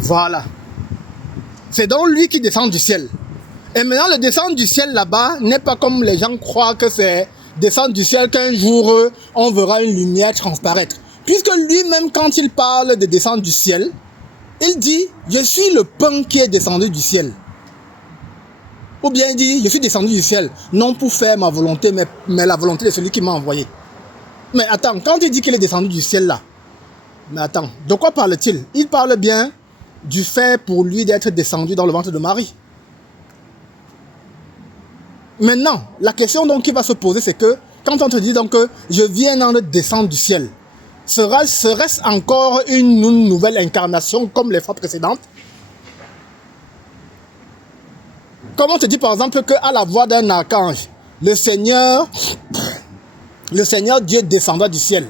Voilà. C'est donc lui qui descend du ciel. Et maintenant, le descendre du ciel là-bas n'est pas comme les gens croient que c'est descendre du ciel qu'un jour, on verra une lumière transparaître. Puisque lui-même, quand il parle de descendre du ciel, il dit, je suis le pain qui est descendu du ciel. Ou bien il dit, je suis descendu du ciel, non pour faire ma volonté, mais la volonté de celui qui m'a envoyé. Mais attends, quand il dit qu'il est descendu du ciel là, mais attends, de quoi parle-t-il? Il parle bien du fait pour lui d'être descendu dans le ventre de Marie. Maintenant, la question donc qui va se poser, c'est que quand on te dit donc que je viens de descendre du ciel, serait-ce encore une nouvelle incarnation comme les fois précédentes? Comme on te dit par exemple qu'à la voix d'un archange, le Seigneur Dieu descendra du ciel.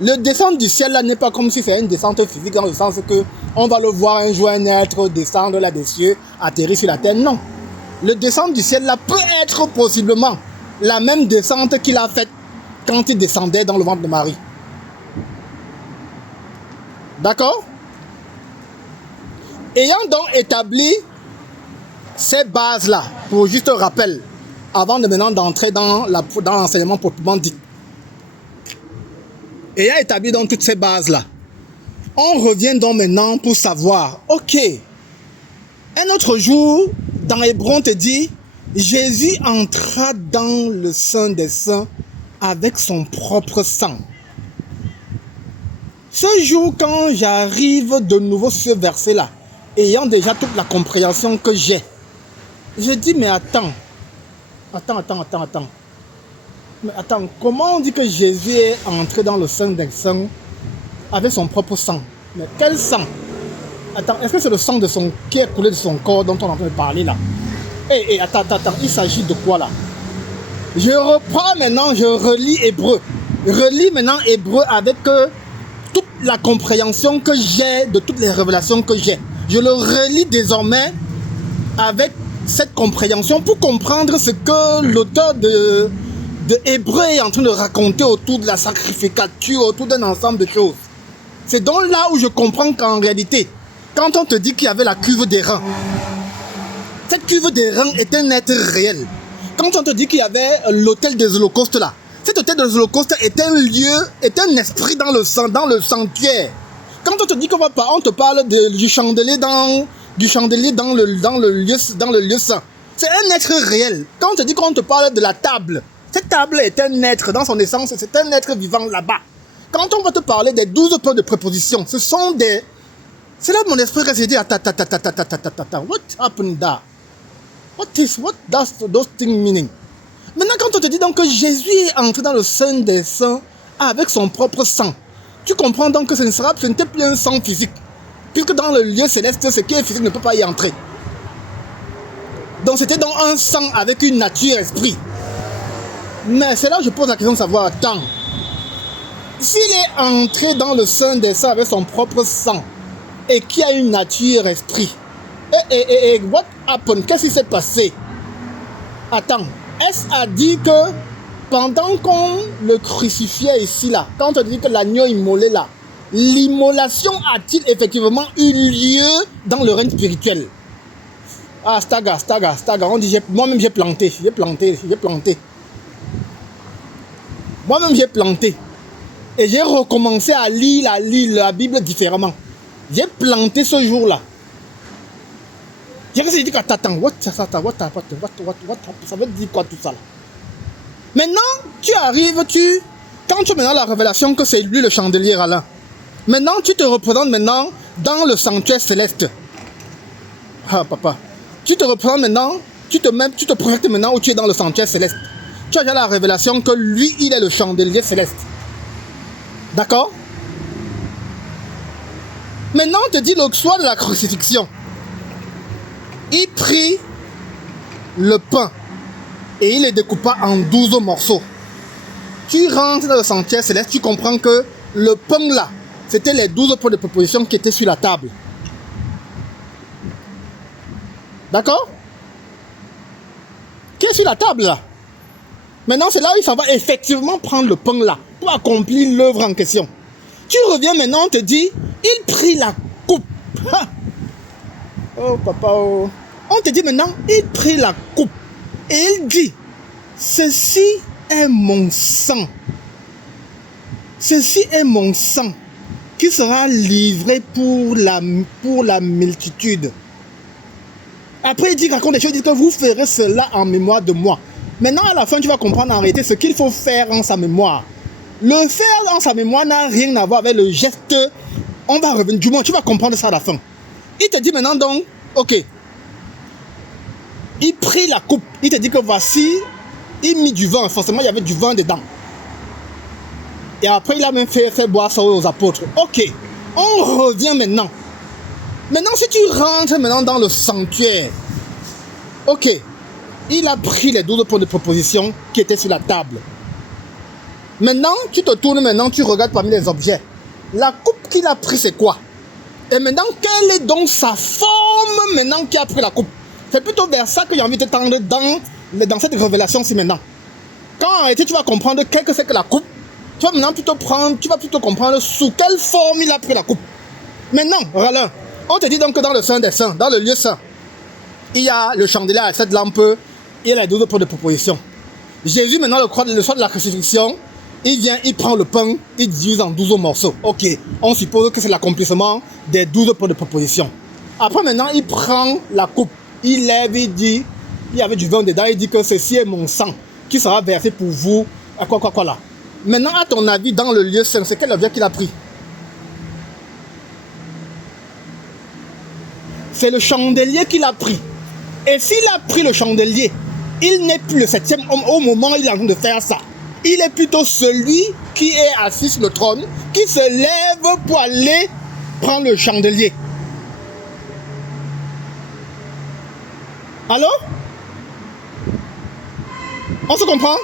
Le descendre du ciel là n'est pas comme si c'est une descente physique dans le sens que on va le voir un jour un être descendre là des cieux, atterrir sur la terre. Non. Le descendre du ciel là peut être possiblement la même descente qu'il a faite quand il descendait dans le ventre de Marie. D'accord? Ayant donc établi ces bases-là, pour juste rappel, avant de maintenant d'entrer dans l'enseignement proprement dit, ayant établi donc toutes ces bases-là, on revient donc maintenant pour savoir, ok, un autre jour, dans Hébreux, on te dit, Jésus entra dans le Saint des Saints avec son propre sang. Ce jour, quand j'arrive de nouveau sur ce verset-là, ayant déjà toute la compréhension que j'ai, je dis, mais attends. Mais attends, comment on dit que Jésus est entré dans le Saint des Saints avec son propre sang? Mais quel sang? Attends, est-ce que c'est le sang qui est coulé de son corps dont on est en train de parler là? Attends, il s'agit de quoi là? Je reprends maintenant, je relis Hébreux. Relis maintenant Hébreux avec toute la compréhension que j'ai de toutes les révélations que j'ai. Je le relis désormais avec cette compréhension pour comprendre ce que l'auteur de Hébreux est en train de raconter autour de la sacrificature, autour d'un ensemble de choses. C'est donc là où je comprends qu'en réalité, quand on te dit qu'il y avait la cuve des reins, cette cuve des reins est un être réel. Quand on te dit qu'il y avait l'autel des holocaustes là, cet autel des holocaustes est un lieu, est un esprit dans le sanctuaire. Quand on te dit qu'on te parle du chandelier dans le lieu saint, c'est un être réel. Quand on te dit qu'on te parle de la table, cette table est un être dans son essence, c'est un être vivant là-bas. Quand on va te parler des 12 points de préposition, ce sont des... C'est là que mon esprit reste dit, what happened there? What does those things meaning? Maintenant, quand on te dit donc que Jésus est entré dans le Saint des Saints avec son propre sang, tu comprends donc que ce n'était plus un sang physique. Puisque dans le lieu céleste, ce qui est physique ne peut pas y entrer. Donc c'était donc un sang avec une nature esprit. Mais c'est là que je pose la question de savoir, attends, s'il est entré dans le Saint des Saints avec son propre sang et qui a une nature esprit, what happened? Qu'est-ce qui s'est passé? Attends, est-ce à dire que pendant qu'on le crucifiait ici là, quand on dit que l'agneau immolé là, l'immolation a-t-il effectivement eu lieu dans le règne spirituel? Ah, Staga, on dit, moi-même j'ai planté. Moi-même j'ai planté. Et j'ai recommencé à lire la Bible différemment. J'ai planté ce jour-là. J'ai dit que attends, ça veut dire quoi tout ça là? Maintenant, tu arrives, quand tu as maintenant la révélation que c'est lui le chandelier là, maintenant tu te représentes maintenant dans le sanctuaire céleste. Ah papa, tu te représentes maintenant, tu te projettes maintenant où tu es dans le sanctuaire céleste. Tu as déjà la révélation que lui, il est le chandelier céleste. D'accord? Maintenant, on te dit le soir de la crucifixion. Il prit le pain et il le découpa en 12 morceaux. Tu rentres dans le sanctuaire céleste, tu comprends que le pain là, c'était les 12 points de proposition qui étaient sur la table. D'accord? Qui est sur la table là? Maintenant, c'est là où il s'en va effectivement prendre le pain là pour accomplir l'œuvre en question. Tu reviens maintenant, on te dit, il prit la coupe. Ha! Oh, papa, oh. On te dit maintenant, il prit la coupe et il dit, ceci est mon sang. Ceci est mon sang qui sera livré pour la multitude. Après, il dit, raconte des choses, il dit que vous ferez cela en mémoire de moi. Maintenant, à la fin, tu vas comprendre en réalité ce qu'il faut faire en sa mémoire. Le faire en sa mémoire n'a rien à voir avec le geste. On va revenir, du moins, tu vas comprendre ça à la fin. Il te dit maintenant donc, ok. Il prit la coupe, il te dit que voici, il mit du vin, forcément il y avait du vin dedans. Et après il a même fait boire ça aux apôtres. Ok, on revient maintenant. Maintenant si tu rentres maintenant dans le sanctuaire, ok, il a pris les 12 points de proposition qui étaient sur la table. Maintenant tu te tournes maintenant, tu regardes parmi les objets. La coupe qu'il a pris c'est quoi? Et maintenant quelle est donc sa forme maintenant qui a pris la coupe? C'est plutôt vers ça que j'ai envie de tendre dans cette révélation-ci maintenant. Quand en réalité tu vas comprendre qu'est-ce que c'est que la coupe, tu vas maintenant plutôt comprendre sous quelle forme il a pris la coupe. Maintenant, Ralin, on te dit donc que dans le Saint des Saints, dans le lieu saint, il y a le chandelier à cette lampe, il y a les 12 points de proposition. Jésus maintenant le soir de la crucifixion, il vient, il prend le pain, il divise en 12 morceaux. Ok, on suppose que c'est l'accomplissement des 12 points de proposition. Après maintenant, il prend la coupe. Il lève, il dit, il y avait du vin dedans, il dit que ceci est mon sang qui sera versé pour vous. Quoi là. Maintenant, à ton avis, dans le lieu saint, c'est quel objet qu'il a pris? C'est le chandelier qu'il a pris. Et s'il a pris le chandelier, il n'est plus le 7e homme au moment où il est en train de faire ça. Il est plutôt celui qui est assis sur le trône, qui se lève pour aller prendre le chandelier. Allô? On se comprend?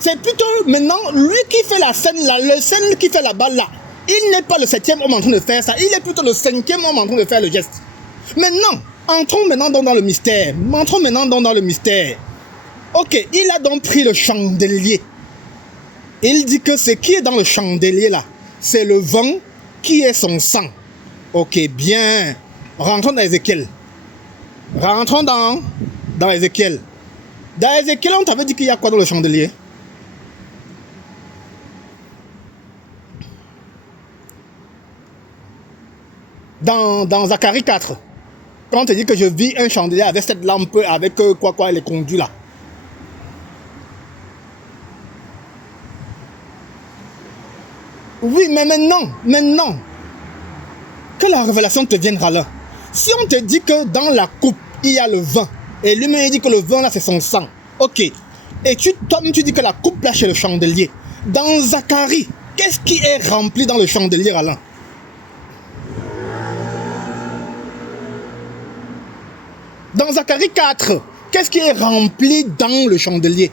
C'est plutôt maintenant lui qui fait la scène là, le scène qui fait la balle là. Il n'est pas le 7e homme en train de faire ça, il est plutôt le 5e homme en train de faire le geste. Maintenant, entrons maintenant dans le mystère. Entrons maintenant dans le mystère. Ok, il a donc pris le chandelier. Il dit que ce qui est dans le chandelier là, c'est le vin qui est son sang. Ok, bien. Rentrons dans Ézéchiel. Rentrons dans Ézéchiel. Dans Ézéchiel, on t'avait dit qu'il y a quoi dans le chandelier? Dans Zacharie 4, quand on te dit que je vis un chandelier avec cette lampe, avec les conduits là. Oui, mais maintenant, que la révélation te viendra là. Si on te dit que dans la coupe, il y a le vin, et lui-même dit que le vin là c'est son sang, ok, et toi-même tu dis que la coupe là c'est le chandelier. Dans Zacharie, qu'est-ce qui est rempli dans le chandelier, Alain? Dans Zacharie 4, qu'est-ce qui est rempli dans le chandelier?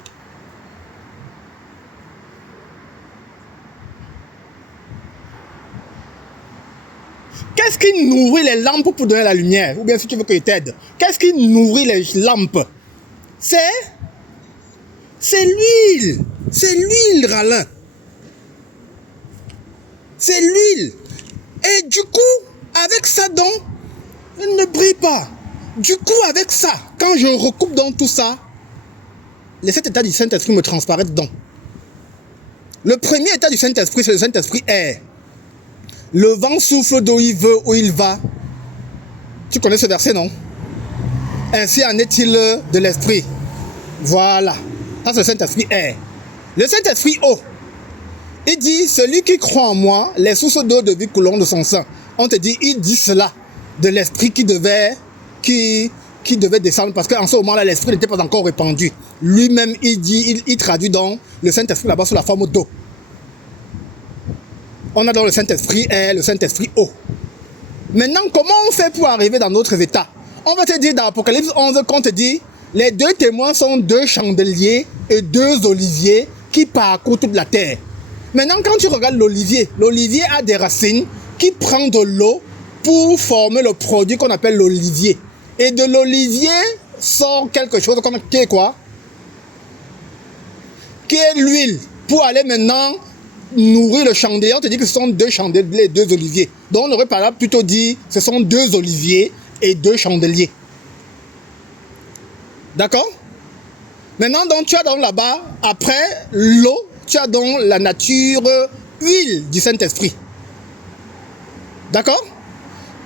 Qu'est-ce qui nourrit les lampes pour donner la lumière? Ou bien si tu veux que je t'aide, qu'est-ce qui nourrit les lampes? C'est l'huile. C'est l'huile, Ralin. C'est l'huile. Et du coup, avec ça donc, elle ne brille pas. Du coup, avec ça, quand je recoupe dans tout ça, les 7 états du Saint-Esprit me transparaissent dedans. Le premier état du Saint-Esprit, c'est le Saint-Esprit air. Le vent souffle d'où il veut, où il va. Tu connais ce verset, non? Ainsi en est-il de l'Esprit. Voilà. Ça, c'est le Saint-Esprit air. Le Saint-Esprit eau. Il dit, celui qui croit en moi, les sources d'eau de vie couleront de son sein. On te dit, il dit cela de l'Esprit qui devait descendre, parce qu'en ce moment-là, l'Esprit n'était pas encore répandu. Lui-même, il traduit donc le Saint-Esprit là-bas sous la forme d'eau. On a donc le Saint-Esprit air, le Saint-Esprit eau. Maintenant, comment on fait pour arriver dans notre état? On va te dire dans Apocalypse 11, qu'on te dit, les 2 témoins sont 2 chandeliers et 2 oliviers qui parcourent toute la terre. Maintenant, quand tu regardes l'olivier, l'olivier a des racines qui prennent de l'eau pour former le produit qu'on appelle l'olivier. Et de l'olivier sort quelque chose qui est quoi? Qui est l'huile, pour aller maintenant nourrir le chandelier, on te dit que ce sont 2 chandeliers et 2 oliviers. Donc on aurait par là plutôt dit ce sont 2 oliviers et 2 chandeliers. D'accord? Maintenant, donc, tu as donc là-bas, après l'eau, tu as donc la nature huile du Saint-Esprit. D'accord?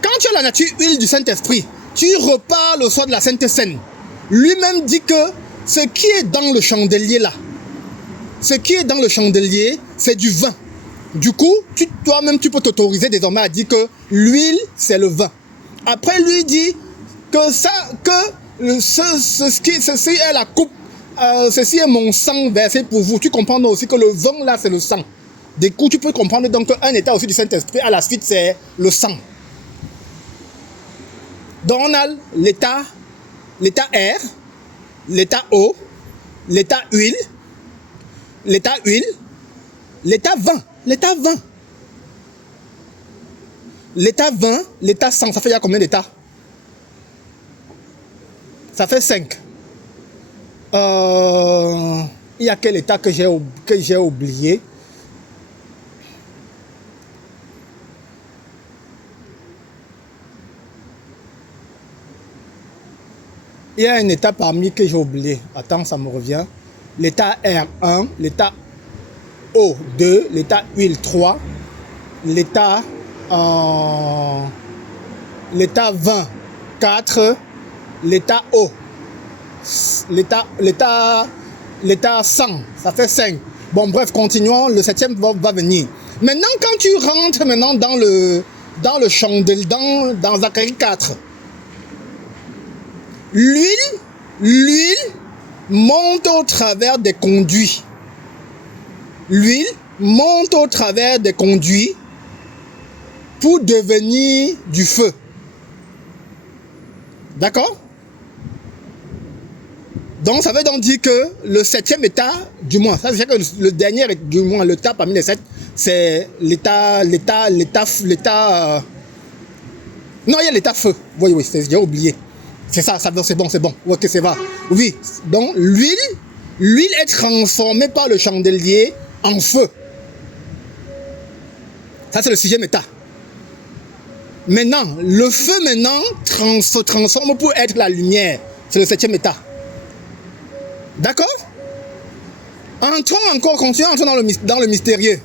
Quand tu as la nature huile du Saint-Esprit, tu reparles au soir de la Sainte Seine. Lui-même dit que ce qui est dans le chandelier là, ce qui est dans le chandelier, c'est du vin. Du coup, toi-même, tu peux t'autoriser désormais à dire que l'huile, c'est le vin. Après, lui dit que ceci est la coupe, ceci est mon sang versé pour vous. Tu comprends donc aussi que le vin là, c'est le sang. Du coup, tu peux comprendre donc qu'un état aussi du Saint-Esprit, à la suite, c'est le sang. Donc, on a l'état air, l'état eau, l'état huile, l'état vin, l'état vin, l'état sang. Ça fait il y a combien d'états? Ça fait 5. Il y a quel état que j'ai oublié? Il y a un état parmi que j'ai oublié. Attends, ça me revient. L'état R1, l'état O2, l'état huile 3, l'état 20 4, l'état O, l'état 100, ça fait 5. Bon bref, continuons, le 7e va venir. Maintenant, quand tu rentres maintenant dans le chandelier, dans Zacharie 4, l'huile monte au travers des conduits. L'huile monte au travers des conduits pour devenir du feu. D'accord? Donc ça veut donc dire que le 7e état, du moins, ça veut dire que le dernier, du moins l'état parmi les 7, c'est l'état, non, il y a l'état feu. Oui, j'ai oublié. C'est ça, c'est bon. Ok, c'est va. Oui, donc l'huile est transformée par le chandelier en feu. Ça, c'est le 6e état. Maintenant, le feu se transforme pour être la lumière. C'est le 7e état. D'accord? Continuons dans le mystérieux.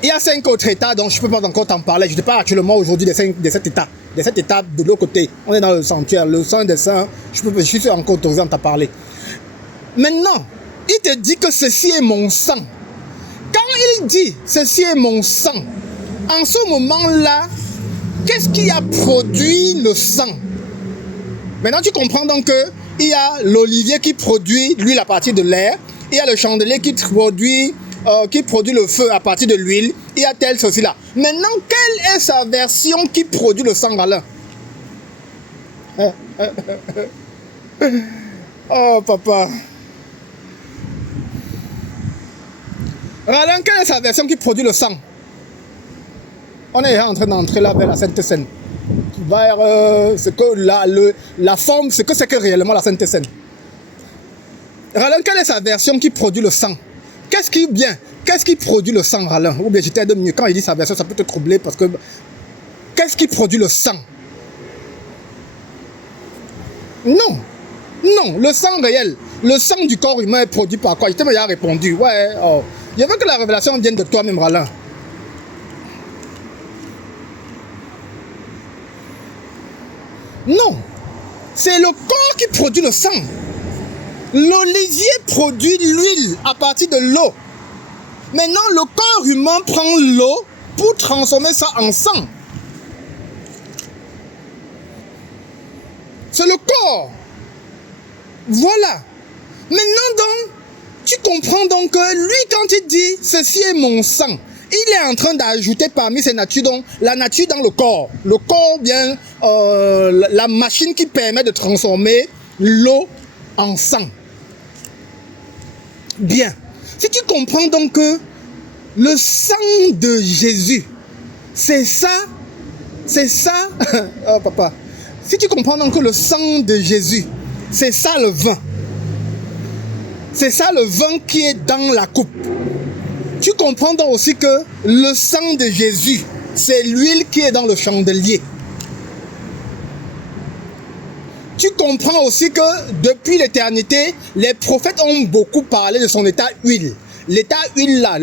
Il y a 5 autres états dont je ne peux pas encore t'en parler. Je te parle actuellement aujourd'hui des 7 états. Des 7 étapes de l'autre côté. On est dans le sanctuaire, le Saint des Saints. Je suis encore autorisé à t'en parler. Maintenant, il te dit que ceci est mon sang. Quand il dit ceci est mon sang, en ce moment-là, qu'est-ce qui a produit le sang? Maintenant, tu comprends donc qu'il y a l'olivier qui produit l'huile à partir de l'air. Il y a le chandelier qui produit le feu à partir de l'huile. Il y a tel ceci là. Maintenant, quelle est sa version qui produit le sang, Alain? Oh, papa. Alain, quelle est sa version qui produit le sang? On est en train d'entrer là vers la Sainte Seine. Vers ce que la forme, ce que c'est que réellement la Sainte Seine. Alain, quelle est sa version qui produit le sang? Qu'est-ce qui produit le sang, Alain? Ou bien j'étais de mieux. Quand il dit sa version, ça peut te troubler parce que... Qu'est-ce qui produit le sang? Non, le sang réel. Le sang du corps humain est produit par quoi? Je t'ai déjà répondu. Ouais, oh. Je veux que la révélation vienne de toi-même, Alain. Non, c'est le corps qui produit le sang. L'olivier produit l'huile à partir de l'eau. Maintenant, le corps humain prend l'eau pour transformer ça en sang. C'est le corps. Voilà. Maintenant donc, tu comprends donc que lui, quand il dit « ceci est mon sang », il est en train d'ajouter parmi ces natures, donc la nature dans le corps. Le corps, bien, la machine qui permet de transformer l'eau en sang. Bien. Si tu comprends donc que le sang de Jésus, c'est ça, oh papa. Si tu comprends donc que le sang de Jésus, c'est ça le vin. C'est ça le vin qui est dans la coupe. Tu comprends donc aussi que le sang de Jésus, c'est l'huile qui est dans le chandelier. Tu comprends aussi que depuis l'éternité, les prophètes ont beaucoup parlé de son état huile. L'état huile là,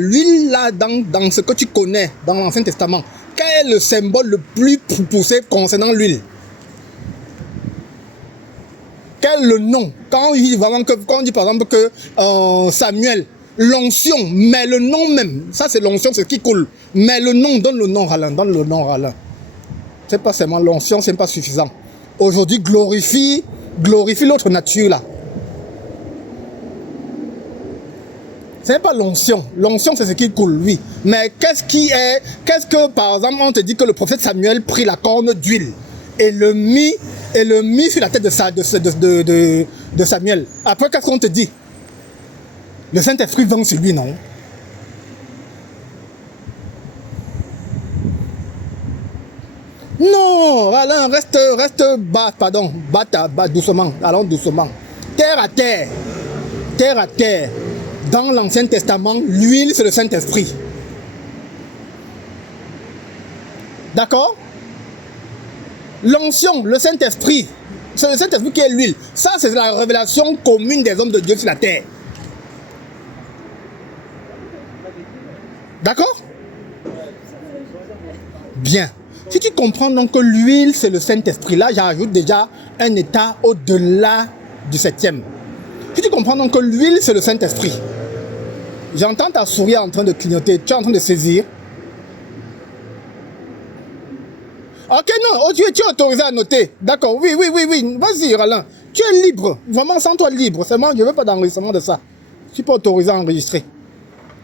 dans ce que tu connais dans l'Ancien Testament, quel est le symbole le plus poussé concernant l'huile? Quel est le nom? Quand on dit par exemple que Samuel, l'onction, mais le nom même, ça c'est l'onction, c'est ce qui coule. Mais le nom, donne le nom Alain. C'est pas seulement l'onction, c'est pas suffisant. Aujourd'hui, glorifie l'autre nature là. Ce n'est pas l'onction. L'onction, c'est ce qui coule, oui. Mais qu'est-ce que, par exemple, on te dit que le prophète Samuel prit la corne d'huile et le mit sur la tête de Samuel. Après, qu'est-ce qu'on te dit? Le Saint-Esprit vint sur lui, non? Non, Alain, reste bas, pardon, bas, doucement, allons doucement. Terre à terre. Dans l'Ancien Testament, l'huile, c'est le Saint-Esprit. D'accord? L'onction, le Saint-Esprit, c'est le Saint-Esprit qui est l'huile. Ça, c'est la révélation commune des hommes de Dieu sur la terre. D'accord? Bien. Si tu comprends donc que l'huile, c'est le Saint-Esprit, là, j'ajoute déjà un état au-delà du 7e. Si tu comprends donc que l'huile, c'est le Saint-Esprit, j'entends ta souris en train de clignoter, tu es en train de saisir. Ok, non, tu es autorisé à noter. D'accord, oui, vas-y, Alain. Tu es libre, vraiment, sens-toi libre. Seulement, je ne veux pas d'enregistrement de ça. Tu peux autoriser à enregistrer.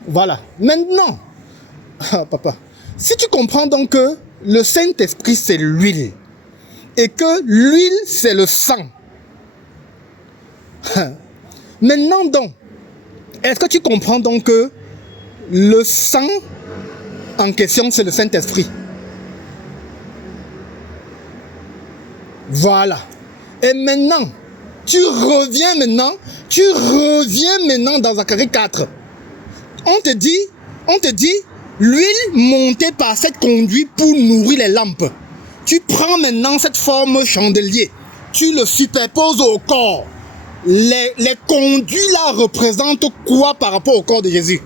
Voilà. Maintenant, papa, si tu comprends donc que le Saint-Esprit, c'est l'huile, et que l'huile, c'est le sang. Maintenant donc, est-ce que tu comprends donc que le sang en question, c'est le Saint-Esprit? Voilà. Et maintenant, tu reviens maintenant dans Zacharie 4. On te dit, l'huile montée par cette conduite pour nourrir les lampes. Tu prends maintenant cette forme chandelier, tu le superposes au corps. Les conduits là représentent quoi par rapport au corps de Jésus?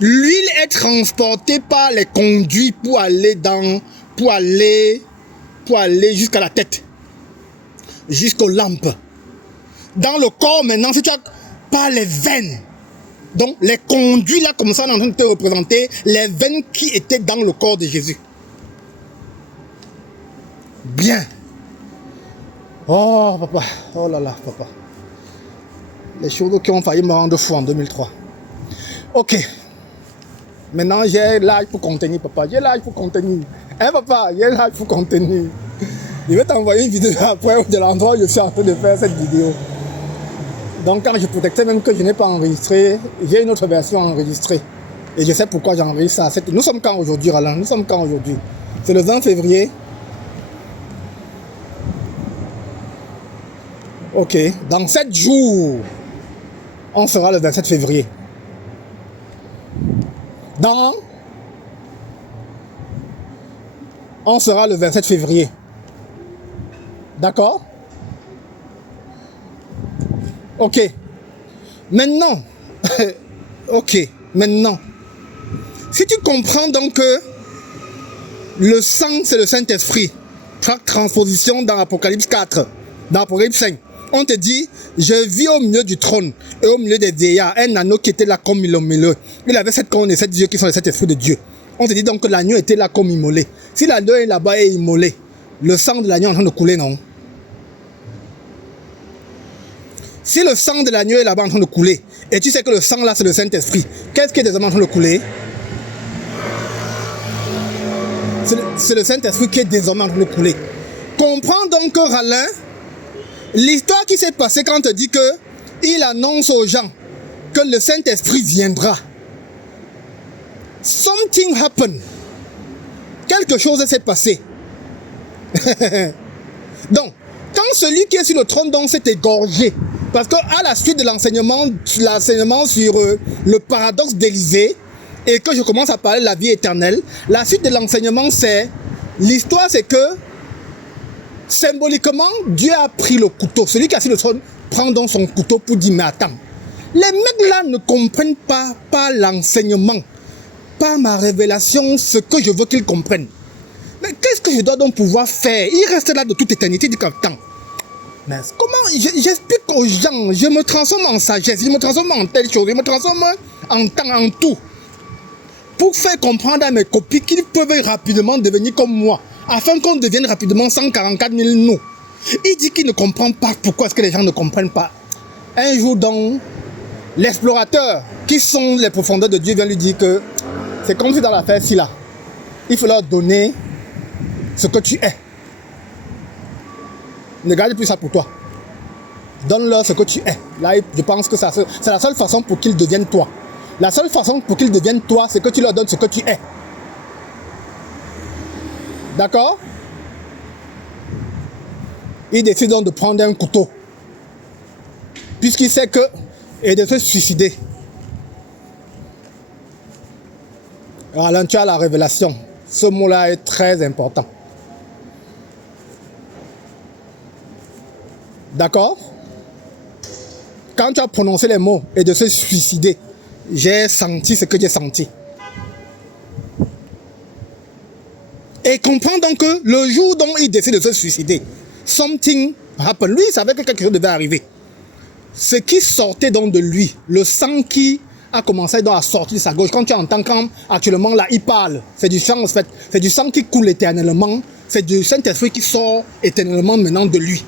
L'huile est transportée par les conduits pour aller jusqu'à la tête, jusqu'aux lampes. Dans le corps maintenant, si tu as par les veines. Donc les conduits là comme ça, on est en train de te représenter les veines qui étaient dans le corps de Jésus. Bien. Oh papa, oh là là papa. Les choses qui ont failli me rendre fou en 2003. Ok. Maintenant j'ai l'âge pour contenir papa, j'ai l'âge pour contenir. Hein papa, j'ai l'âge pour contenir. Je vais t'envoyer une vidéo après de l'endroit où je suis en train de faire cette vidéo. Donc quand je protectais même que je n'ai pas enregistré, j'ai une autre version enregistrée. Et je sais pourquoi j'enregistre ça. Nous sommes quand aujourd'hui, Alain? Nous sommes quand aujourd'hui? C'est le 20 février. Ok. Dans 7 jours, on sera le 27 février. On sera le 27 février. D'accord? Ok. Maintenant, si tu comprends donc que le sang, c'est le Saint-Esprit, chaque transposition dans Apocalypse 4, dans Apocalypse 5, on te dit, je vis au milieu du trône et au milieu des vieillards, un anneau qui était là comme immolé. Il avait 7 cornes et 7 yeux qui sont les 7 esprits de Dieu. On te dit donc que l'agneau était là comme immolé. Si l'agneau est là-bas et immolé, le sang de l'agneau est en train de couler, non? Si le sang de l'agneau est là-bas en train de couler, et tu sais que le sang là c'est le Saint-Esprit, qu'est-ce qui est désormais en train de couler? C'est le Saint-Esprit qui est désormais en train de couler. Comprends donc que Alain, l'histoire qui s'est passée quand on te dit que il annonce aux gens que le Saint-Esprit viendra. Something happened. Quelque chose s'est passé. Donc, quand celui qui est sur le trône donc s'est égorgé, Parce qu'à la suite de l'enseignement sur le paradoxe d'Élysée, et que je commence à parler de la vie éternelle, la suite de l'enseignement, c'est, l'histoire, c'est que, symboliquement, Dieu a pris le couteau. Celui qui est assis sur le trône prend donc son couteau pour dire, mais attends, les mecs là ne comprennent pas l'enseignement, pas ma révélation, ce que je veux qu'ils comprennent. Mais qu'est-ce que je dois donc pouvoir faire? Il reste là de toute éternité, il dit, attends, mais comment j'explique aux gens, je me transforme en sagesse, je me transforme en telle chose, je me transforme en temps, en tout, pour faire comprendre à mes copies qu'ils peuvent rapidement devenir comme moi, afin qu'on devienne rapidement 144 000 nous. Il dit qu'il ne comprend pas pourquoi est-ce que les gens ne comprennent pas. Un jour donc, l'explorateur, qui sont les profondeurs de Dieu, vient lui dire que c'est comme si dans l'affaire-ci là, il faut leur donner ce que tu es. Ne garde plus ça pour toi. Donne-leur ce que tu es. Là, je pense que c'est la seule façon pour qu'ils deviennent toi. La seule façon pour qu'ils deviennent toi, c'est que tu leur donnes ce que tu es. D'accord? Il décide donc de prendre un couteau. Puisqu'il sait que... et de se suicider. Alors là, tu as la révélation. Ce mot-là est très important. D'accord? Quand tu as prononcé les mots et de se suicider, j'ai senti ce que j'ai senti. Et comprends donc que le jour dont il décide de se suicider, something happened. Lui, il savait que quelque chose devait arriver. Ce qui sortait donc de lui, le sang qui a commencé donc à sortir de sa gauche. Quand tu entends quand actuellement là, il parle, c'est du sang en fait, c'est du sang qui coule éternellement, c'est du Saint-Esprit qui sort éternellement maintenant de lui.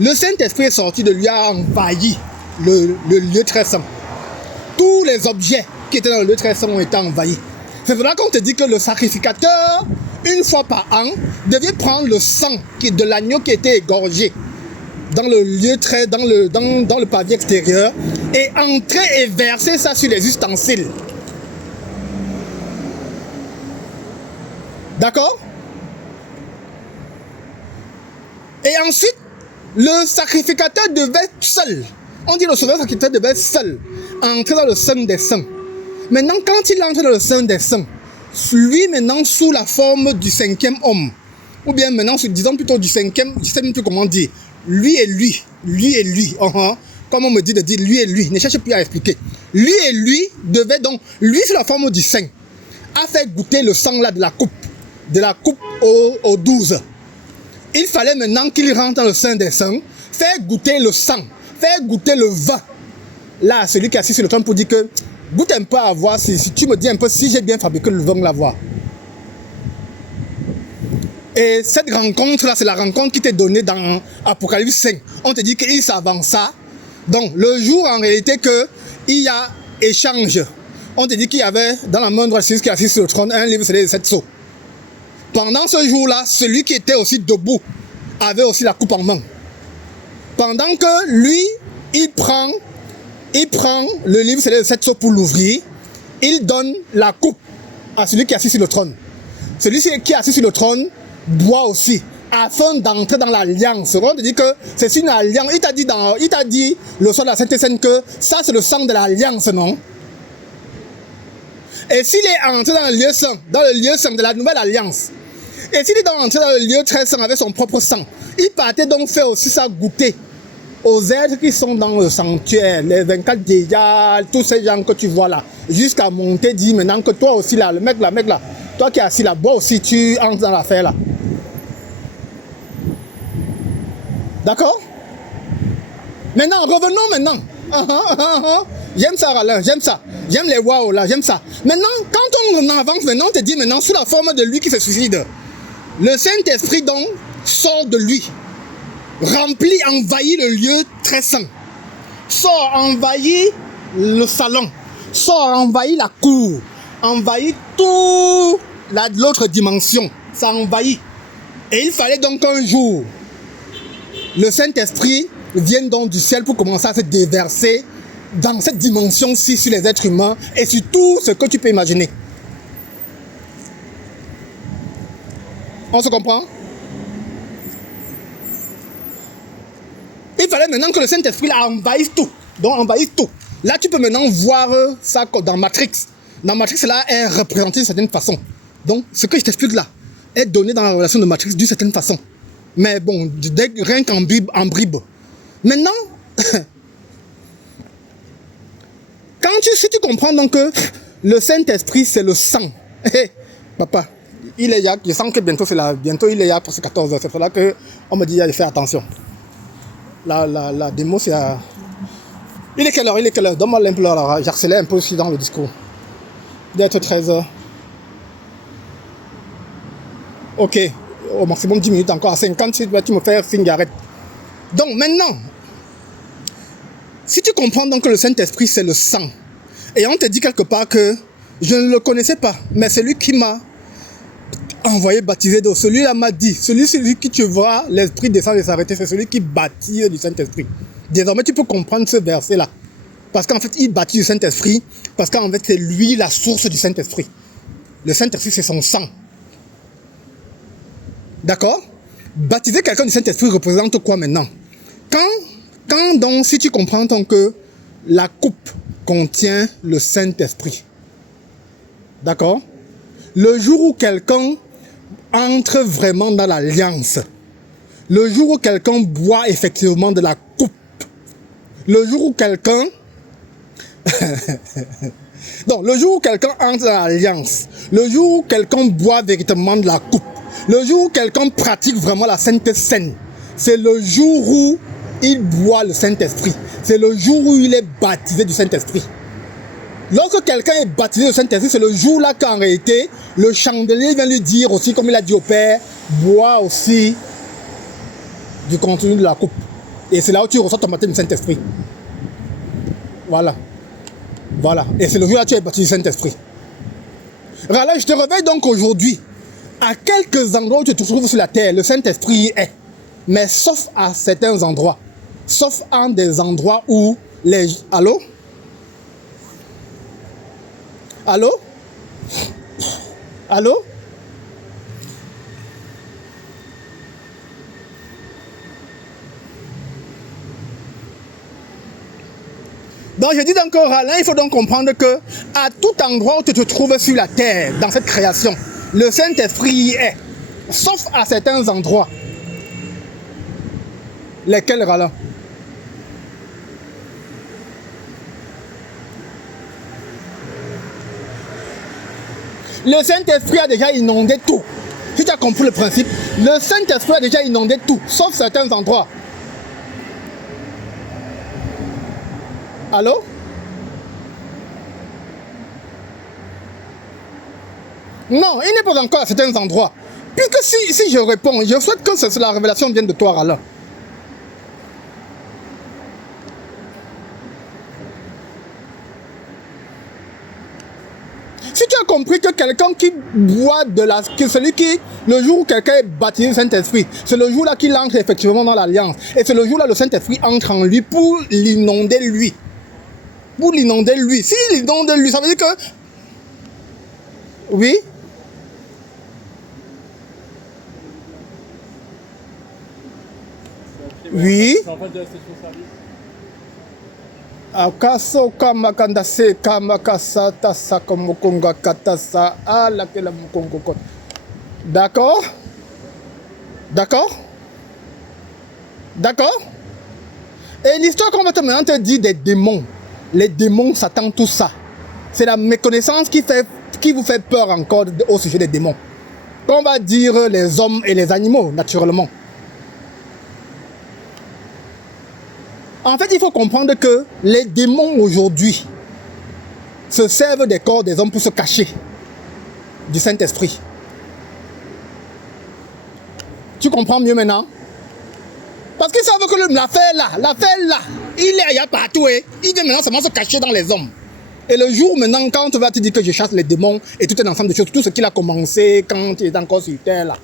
Le Saint-Esprit est sorti de lui, a envahi le lieu très saint. Tous les objets qui étaient dans le lieu très saint ont été envahis. C'est pour ça qu'on te dit que le sacrificateur, une fois par an, devait prendre le sang de l'agneau qui était égorgé dans le lieu très, dans le pavillon extérieur et entrer et verser ça sur les ustensiles. D'accord? Et ensuite, le sacrificateur devait être seul. On dit le sacrificateur devait être seul, entrer dans le Saint des Saints. Maintenant, quand il entre dans le Saint des Saints, lui maintenant sous la forme du cinquième homme, ou bien maintenant, disons plutôt du cinquième, je ne sais même plus comment dire, lui et lui, comme on me dit de dire lui et lui, ne cherche plus à expliquer. Lui et lui devait donc, lui sous la forme du saint, a fait goûter le sang là de la coupe aux 12. Il fallait maintenant qu'il rentre dans le Saint des Saints, faire goûter le sang, faire goûter le vin. Là, celui qui est assis sur le trône pour dire que, goûte un peu à voir si tu me dis un peu si j'ai bien fabriqué le vin, la voir. Et cette rencontre-là, c'est la rencontre qui t'est donnée dans Apocalypse 5. On te dit qu'il s'avança. Donc, le jour en réalité qu'il y a échange, on te dit qu'il y avait dans la main droite, celui qui est assis sur le trône, un livre, c'est les 7 sceaux. Pendant ce jour-là, celui qui était aussi debout avait aussi la coupe en main. Pendant que lui, il prend le livre, c'est les 7 sceaux pour l'ouvrir, il donne la coupe à celui qui est assis sur le trône. Celui qui est assis sur le trône boit aussi, afin d'entrer dans l'alliance. On te dit que c'est une alliance. Il t'a dit le soir de la Sainte Seine que ça c'est le sang de l'alliance, non? Et s'il est entré dans le lieu saint de la nouvelle alliance, et s'il est donc entré dans le lieu très saint avec son propre sang, il partait donc faire aussi ça goûter aux êtres qui sont dans le sanctuaire, les 24 déjà, tous ces gens que tu vois là, jusqu'à monter, dit maintenant que toi aussi là, le mec là, toi qui es assis là, bois aussi, tu entres dans l'affaire là. D'accord? Maintenant, revenons maintenant. J'aime ça, Alain, j'aime ça. J'aime les wow là, j'aime ça. Maintenant, quand on avance, maintenant, on te dit maintenant, sous la forme de lui qui se suicide, le Saint-Esprit donc sort de lui, remplit, envahit le lieu très saint, sort, envahit le salon, sort, envahit la cour, envahit toute l'autre dimension, ça envahit. Et il fallait donc un jour, le Saint-Esprit vienne donc du ciel pour commencer à se déverser dans cette dimension-ci sur les êtres humains et sur tout ce que tu peux imaginer. On se comprend? Il fallait maintenant que le Saint-Esprit envahisse tout. Donc envahisse tout. Là, tu peux maintenant voir ça dans Matrix. Dans Matrix, là, est représenté d'une certaine façon. Donc, ce que je t'explique là est donné dans la relation de Matrix d'une certaine façon. Mais bon, rien qu'en bribe. Maintenant, si tu comprends donc que le Saint-Esprit, c'est le sang. Papa, il est là, je sens que bientôt il est là pour ces 14 heures. C'est pour là qu'on me dit de faire attention. La démo, c'est à... Il est quelle heure? Donne-moi l'implore, j'accélère un peu aussi dans le discours. D'être 13 heures. Ok, au maximum 10 minutes encore. À 50, tu me fais signe d'arrêt. Donc maintenant, si tu comprends donc que le Saint-Esprit, c'est le sang, et on te dit quelque part que je ne le connaissais pas, mais celui qui m'a envoyé baptiser d'eau, celui-là m'a dit, celui qui tu vois, l'Esprit descend et s'arrêter, c'est celui qui baptise du Saint-Esprit. Désormais, tu peux comprendre ce verset-là. Parce qu'en fait, il baptise du Saint-Esprit, parce qu'en fait, c'est lui la source du Saint-Esprit. Le Saint-Esprit, c'est son sang. D'accord? Baptiser quelqu'un du Saint-Esprit représente quoi maintenant? Quand donc, si tu comprends donc que la coupe contient le Saint-Esprit, d'accord? Le jour où quelqu'un entre vraiment dans l'alliance, le jour où quelqu'un boit effectivement de la coupe, le jour où quelqu'un... Donc, le jour où quelqu'un entre dans l'alliance, le jour où quelqu'un boit véritablement de la coupe, le jour où quelqu'un pratique vraiment la Sainte Seine, c'est le jour où il boit le Saint-Esprit. C'est le jour où il est baptisé du Saint-Esprit. Lorsque quelqu'un est baptisé du Saint-Esprit, c'est le jour là qu'en réalité, le chandelier vient lui dire aussi, comme il a dit au Père, bois aussi du contenu de la coupe. Et c'est là où tu reçois ton baptême du Saint-Esprit. Voilà. Voilà. Et c'est le jour là où tu es baptisé du Saint-Esprit. Voilà, je te réveille donc aujourd'hui. À quelques endroits où tu te trouves sur la terre, le Saint-Esprit est. Mais sauf à certains endroits. Sauf en des endroits où les... Allô? Allô? Allô? Donc je dis encore Alain, il faut donc comprendre que à tout endroit où tu te trouves sur la terre, dans cette création, le Saint-Esprit y est. Sauf à certains endroits. Lesquels, Alain? Le Saint-Esprit a déjà inondé tout. Si tu as compris le principe, le Saint-Esprit a déjà inondé tout, sauf certains endroits. Allô? Non, il n'est pas encore à certains endroits. Puisque si je réponds, je souhaite que la révélation vienne de toi, Alain. Si tu as compris que quelqu'un qui boit de la... Le jour où quelqu'un est baptisé du Saint-Esprit, c'est le jour là qu'il entre effectivement dans l'alliance. Et c'est le jour là le Saint-Esprit entre en lui pour l'inonder lui. Pour l'inonder lui. S'il inonde lui, ça veut dire que... Oui? Oui? Akaso kama kandase kama kasata sakamokonga katasa ala kela mukongo. D'accord? D'accord? D'accord? Et l'histoire qu'on va te maintenant te dire des démons. Les démons, Satan, tout ça. C'est la méconnaissance qui vous fait peur encore au sujet des démons. On va dire les hommes et les animaux, naturellement. En fait, il faut comprendre que les démons aujourd'hui se servent des corps des hommes pour se cacher du Saint-Esprit. Tu comprends mieux maintenant? Parce qu'ils savent que l'affaire là, il est ailleurs partout. Il vient maintenant seulement se cacher dans les hommes. Et le jour maintenant, quand tu vas te dire que je chasse les démons et tout un ensemble de choses, tout ce qu'il a commencé quand il est encore sur terre là,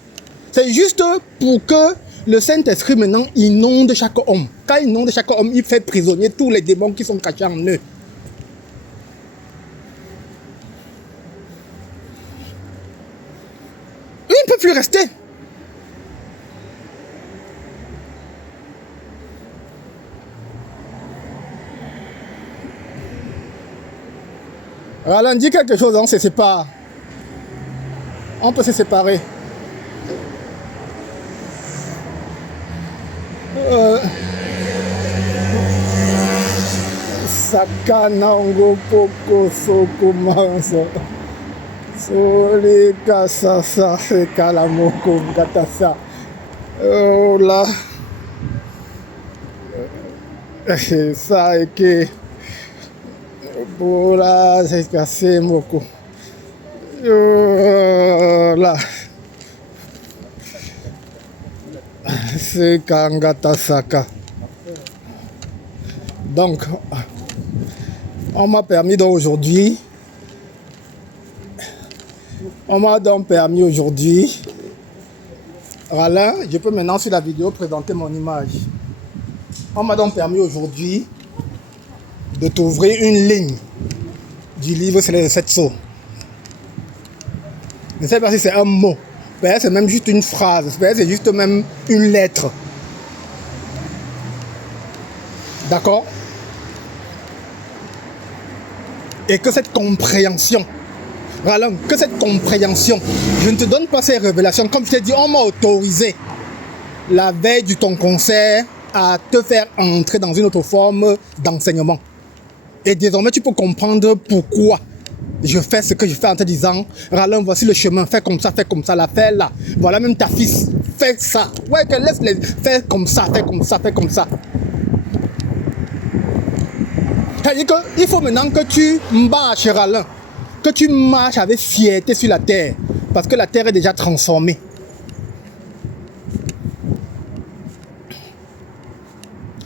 c'est juste pour que le Saint-Esprit maintenant inonde chaque homme. Quand il inonde chaque homme, il fait prisonnier tous les démons qui sont cachés en eux. Il ne peut plus rester. Alain, dis quelque chose, on se sépare. On peut se séparer. Sakanango poko soko manso. Soli kasasa se kalamoko gatasa. Oh là. Ça et que. Bola c'est cassé moko. Oh là. C'est Kangatasaka. Donc, on m'a permis d'aujourd'hui. On m'a donc permis aujourd'hui. Alain, je peux maintenant sur la vidéo présenter mon image. On m'a donc permis aujourd'hui de t'ouvrir une ligne du livre C'est les 7 sceaux. Je ne sais pas si c'est un mot. Peut-être c'est même juste une phrase. Peut-être c'est juste même une lettre. D'accord? Et que cette compréhension, Alain, que cette compréhension, je ne te donne pas ces révélations. Comme je t'ai dit, on m'a autorisé la veille de ton concert à te faire entrer dans une autre forme d'enseignement. Et désormais, tu peux comprendre pourquoi je fais ce que je fais en te disant, Alain, voici le chemin, fais comme ça, la fais là. Voilà même ta fille, fais ça. Ouais, que laisse-les faire comme ça, fais comme ça, fais comme ça. C'est-à-dire qu'il faut maintenant que tu marches, Alain, que tu marches avec fierté sur la terre, parce que la terre est déjà transformée.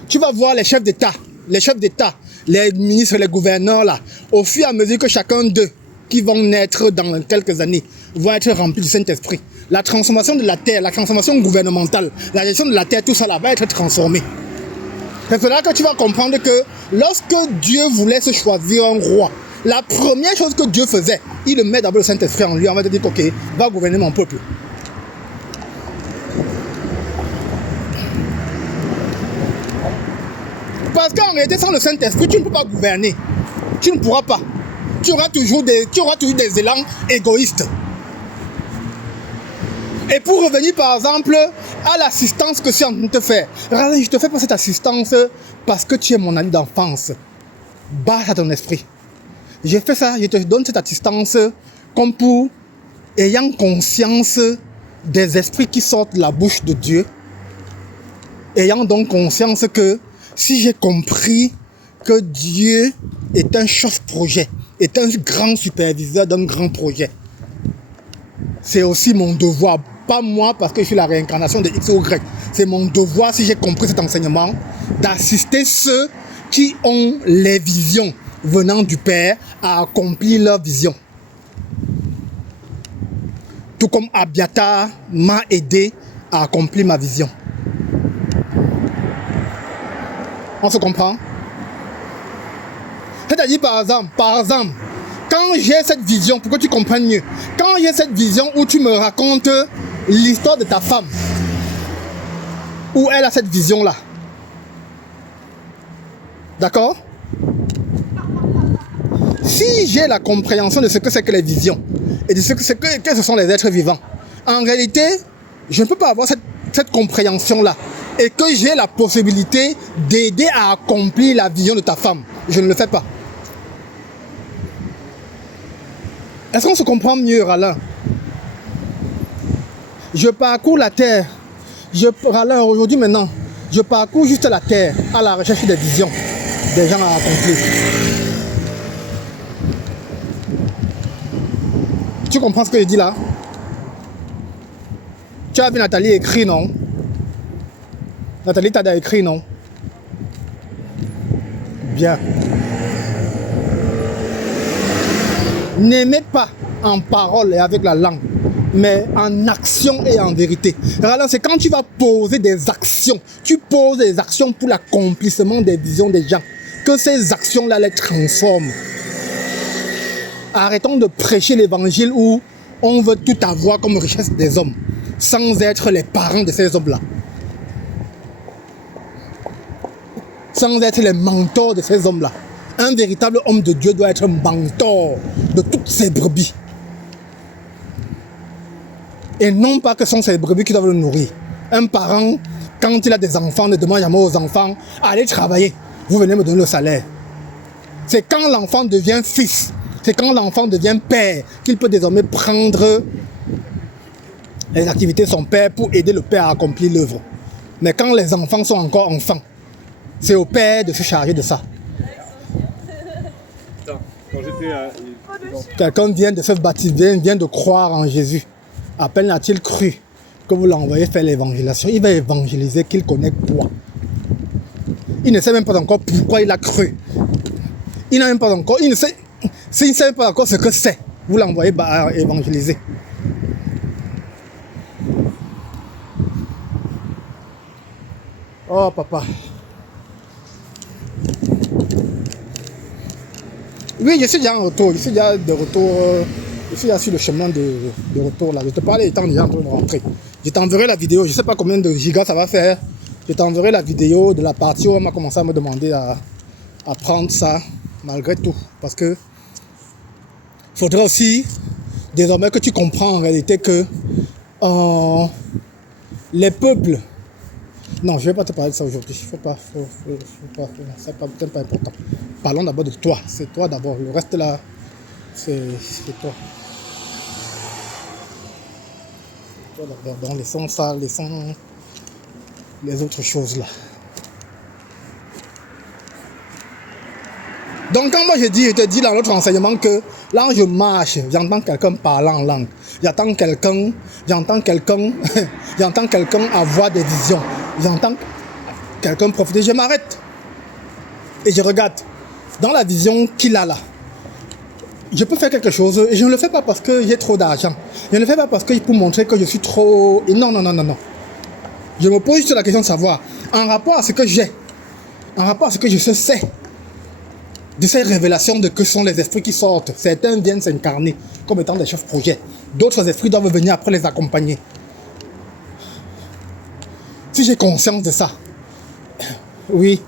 Tu vas voir les chefs d'État, les ministres, les gouverneurs, là, au fur et à mesure que chacun d'eux, qui vont naître dans quelques années, vont être remplis du Saint-Esprit. La transformation de la terre, la transformation gouvernementale, la gestion de la terre, tout ça là va être transformé. C'est là que tu vas comprendre que lorsque Dieu voulait se choisir un roi, la première chose que Dieu faisait, il le met d'abord le Saint-Esprit en lui, on va te dire, ok, va gouverner mon peuple. Parce qu'en réalité, sans le Saint-Esprit, tu ne peux pas gouverner. Tu ne pourras pas. Tu auras toujours des élans égoïstes. Et pour revenir par exemple à l'assistance que je suis en train de te faire, je te fais pas cette assistance parce que tu es mon ami d'enfance. Bâche à ton esprit. J'ai fait ça, je te donne cette assistance comme pour ayant conscience des esprits qui sortent de la bouche de Dieu. Ayant donc conscience que si j'ai compris que Dieu est un chef-projet, est un grand superviseur d'un grand projet, c'est aussi mon devoir, pas moi parce que je suis la réincarnation de X ou Y, c'est mon devoir, si j'ai compris cet enseignement, d'assister ceux qui ont les visions venant du Père à accomplir leur vision. Tout comme Abiatar m'a aidé à accomplir ma vision. On se comprend? C'est-à-dire par exemple, quand j'ai cette vision, pour que tu comprennes mieux, quand j'ai cette vision où tu me racontes l'histoire de ta femme, où elle a cette vision-là, d'accord? Si j'ai la compréhension de ce que c'est que les visions, et de ce que ce sont les êtres vivants, en réalité, je ne peux pas avoir cette compréhension-là, et que j'ai la possibilité d'aider à accomplir la vision de ta femme, je ne le fais pas. Est-ce qu'on se comprend mieux, Alain? Je parcours la terre. Alain, aujourd'hui maintenant, je parcours juste la terre à la recherche des visions des gens à accomplir. Tu comprends ce que je dis là? Tu as vu Nathalie écrit, non? Nathalie t'a écrit, non? Bien. N'aimez pas en parole et avec la langue, mais en action et en vérité. Alors c'est quand tu vas poser des actions, tu poses des actions pour l'accomplissement des visions des gens, que ces actions-là les transforment. Arrêtons de prêcher l'évangile où on veut tout avoir comme richesse des hommes, sans être les parents de ces hommes-là. Sans être les mentors de ces hommes-là. Un véritable homme de Dieu doit être mentor de toutes ses brebis. Et non pas que ce sont ses brebis qui doivent le nourrir. Un parent, quand il a des enfants, ne demande jamais aux enfants, allez travailler, vous venez me donner le salaire. C'est quand l'enfant devient fils, c'est quand l'enfant devient père, qu'il peut désormais prendre les activités de son père pour aider le père à accomplir l'œuvre. Mais quand les enfants sont encore enfants, c'est au père de se charger de ça. Quelqu'un vient de se baptiser, vient de croire en Jésus. À peine a-t-il cru que vous l'envoyez faire l'évangélisation. Il va évangéliser qu'il connaît quoi. Il ne sait même pas encore pourquoi il a cru. Il n'a même pas encore, il ne sait même pas encore ce que c'est. Vous l'envoyez évangéliser. Oh papa. Oui, je suis déjà en retour. Je suis déjà de retour. Je suis déjà sur le chemin de retour là. Je te parlais étant déjà en train de rentrer. Je t'enverrai la vidéo. Je ne sais pas combien de gigas ça va faire. Je t'enverrai la vidéo de la partie où on m'a commencé à me demander à prendre ça malgré tout. Parce que il faudrait aussi désormais que tu comprends en réalité que les peuples. Non, je ne vais pas te parler de ça aujourd'hui. C'est peut-être pas important. Parlons d'abord de toi. C'est toi d'abord. Le reste là, c'est toi. Toi d'abord. Donc laissons ça, laissons les autres choses là. Donc quand moi je te dis dans notre enseignement que là je marche, j'entends quelqu'un parler en langue. J'entends quelqu'un avoir des visions. J'entends quelqu'un profiter, je m'arrête. Et je regarde. Dans la vision qu'il a là, je peux faire quelque chose et je ne le fais pas parce que j'ai trop d'argent. Je ne le fais pas parce que pour montrer que je suis trop... Non. Je me pose juste la question de savoir, en rapport à ce que j'ai, en rapport à ce que je sais, de ces révélations de que sont les esprits qui sortent. Certains viennent s'incarner comme étant des chefs projets. D'autres esprits doivent venir après les accompagner. Si j'ai conscience de ça, oui,